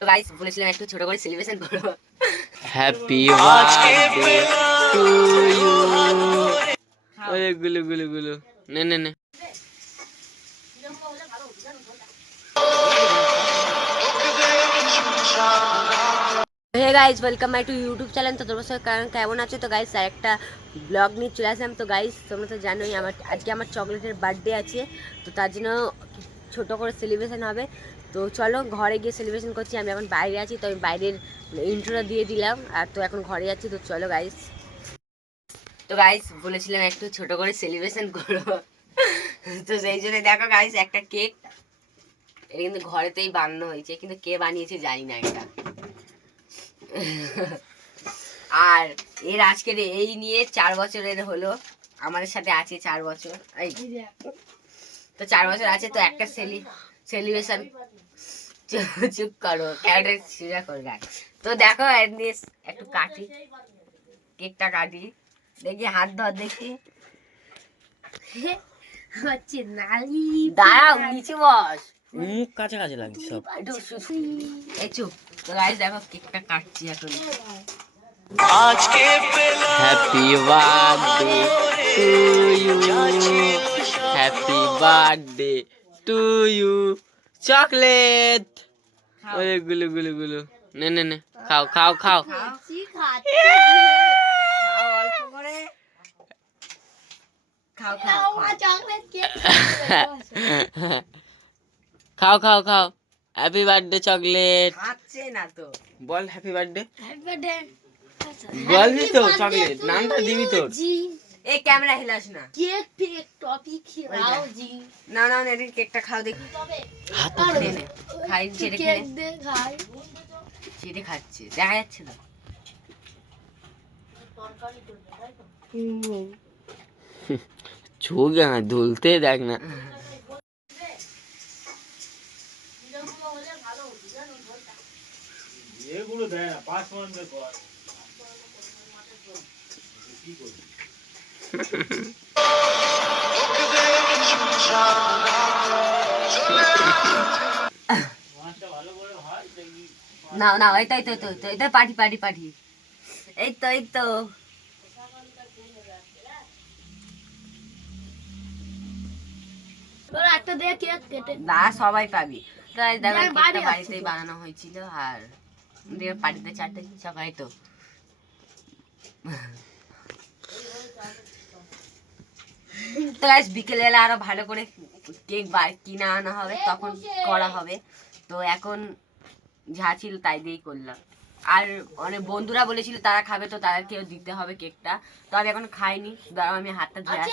তো গাইস বলেছিলাম একটু ছোট করে সেলিব্রেশন করব হ্যাপি বার্থডে টু ইউ ওই গুলু গুলু গুলু নে নে নে hey guys welcome my to YouTube channel তো তোমার সঙ্গে কারণ কেমন আছো তো গাইস আর একটা ব্লগ নিয়ে চলে আসলাম তো গাইস তোমরা তো জানোই আমার আজকে আমার চকলেটের বার্থডে আছে তো তার জন্য ছোট করে সেলিব্রেশন হবে। তো চলো ঘরে গিয়ে সেলিব্রেশন করছি, আমি এখন বাইরে আছি, তো আমি বাইরের ইন্ট্রোটা দিয়ে দিলাম, আর তো এখন ঘরে যাচ্ছি, তো চলো গাইস তো গাইস বলেছিলাম একটু ছোট করে সেলিব্রেশন করব তো সেই জন্য দেখো গাইস একটা কেক এটা কিন্তু ঘরেতেই বানানো হয়েছে, কিন্তু কে বানিয়েছে জানি না এটা। আর এর আজকের এই নিয়ে চার বছরের হলো, আমাদের সাথে আছে চার বছর। এই। তো চার বছর আছে তো একটা সেলি সেলিব্রেশন চুপ করো ক্যারেক্টার সিজা করে রাখ। তো দেখো একটু কাটি কেকটা কাটি দেখি হাত ধর দেখি। হচ্ছে নালি দাঁড়াও নিচে বস। মুখ কাছাকাছি লাগছে সব। এই চুপ তো গাইস দেখো কেকটা কাটছি এখন। Happy birthday to you happy birthday to you chocolate ওই গুলু গুলু গুলু নে নে নে খাও খাও খাও খাও খাও খাও হ্যাপি বার্থডে চকলেট খাচ্ছে না তো। বল হ্যাপি বার্থডে হ্যাপি বার্থডে বলবি তো চকলেট নামটা দিবি তোর। এই ক্যামেরা হিলাস না। কেক পেক টপি খাও জি না না না কেকটা খাও দেখি। তবে হাত নে। নে খাই ছেড়ে কেক দে খাই ছেড়ে খাচ্ছে দেখা যাচ্ছে না। চোখ না দুলতে দেখ না। না না এই তো এই তো এই তো, এই তো তো পাটি পাটি পাটি এই তো এই তো। না সবাই পাবি। তো এই দেখো না, কেকটা বাড়ি বাড়িতেই বানানো হয়েছিল আর দিয়ে পাটিতে চারটে সবাই তো। তো গাইস বিকেলবেলা আরও ভালো করে কেক কিনে আনা হবে তখন করা হবে। তো এখন যা ছিল তাই দিয়েই করলাম। আর অনেক বন্ধুরা বলেছিল তারা খাবে তো তাদেরকেও দিতে হবে কেকটা। তো আমি এখন খাইনি দাঁড়াও আমি হাতটা ধুয়ে আসছি।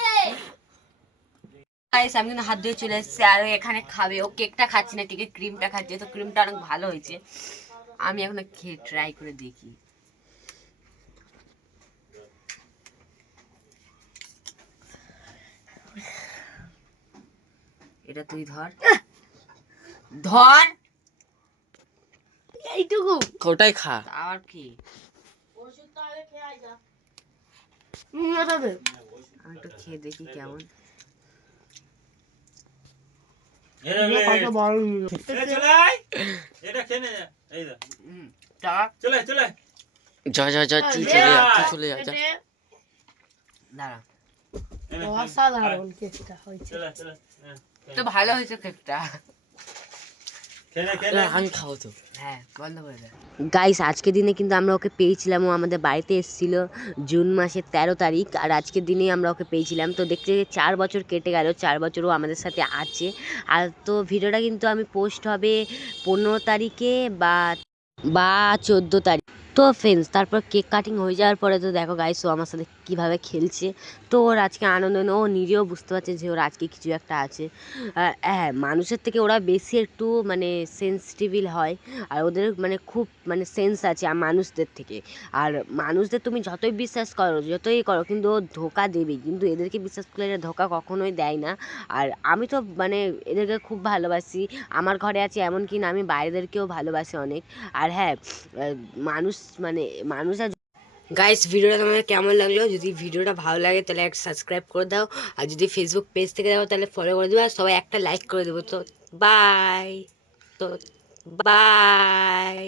গাইস আমি কিন্তু হাত ধুয়ে চলে এসেছি আর এখানে খাবে। ও কেকটা খাচ্ছে না কেকের ক্রিমটা খাচ্ছে তো ক্রিমটা অনেক ভালো হয়েছে। আমি এখন খেয়ে ট্রাই করে দেখি। এটা তুই ধর। ধর। এইটুকু। ওটাই খা। আবার কি? আমি একটু খেয়ে দেখি কেমন। যা। যা। যা তুই চলে যা তুই চলে যা। যা দাঁড়া। অসাধারণ কেকটা হয়েছে। তো ভালো হয়েছে কেকটা। আমি খাব তো। হ্যাঁ বন্ধ করে দে। গাইস আজকের দিনে কিন্তু আমরা ওকে পেয়েছিলাম ও আমাদের বাড়িতে এসেছিল জুন মাসের তেরো তারিখ আর আজকের দিনে আমরা ওকে পেয়েছিলাম। তো দেখতে দেখতে চার বছর কেটে গেল চার বছরও আমাদের সাথে আছে। আর তো ভিডিওটা কিন্তু আমি পোস্ট হবে পনেরো তারিখে বা বা চোদ্দ তারিখ। তো ফ্রেন্ডস তারপর কেক কাটিং হয়ে যাওয়ার পরে তো দেখো গাইস ও আমার সাথে কীভাবে খেলছে। তো ওর আজকে আনন্দ ও নিজেও বুঝতে পারছে যে ওর আজকে কিছু একটা আছে। হ্যাঁ মানুষের থেকে ওরা বেশি একটু মানে সেন্সিটিভিল হয়, আর ওদের মানে খুব মানে সেন্স আছে আর মানুষদের থেকে। আর মানুষদের তুমি যতই বিশ্বাস করো, যতই করো, কিন্তু ও ধোকা দেবে। কিন্তু এদেরকে বিশ্বাস করলে এরা ধোকা কখনোই দেয় না। আর আমি তো মানে এদেরকে খুব ভালোবাসি। আমার ঘরে আছে এমনকি না, আমি বাইরেদেরকেও ভালোবাসি অনেক। আর হ্যাঁ মানুষ মানে মানুষ আর গাইস ভিডিওটা তোমাদের কেমন লাগল? যদি ভিডিওটা ভালো লাগে, তাহলে এক সাবস্ক্রাইব করে দাও। আর যদি ফেসবুক পেজ থেকে দাও তাহলে ফলো করে দেবো। আর সবাই একটা লাইক করে দেবো। তো বাই তো বাই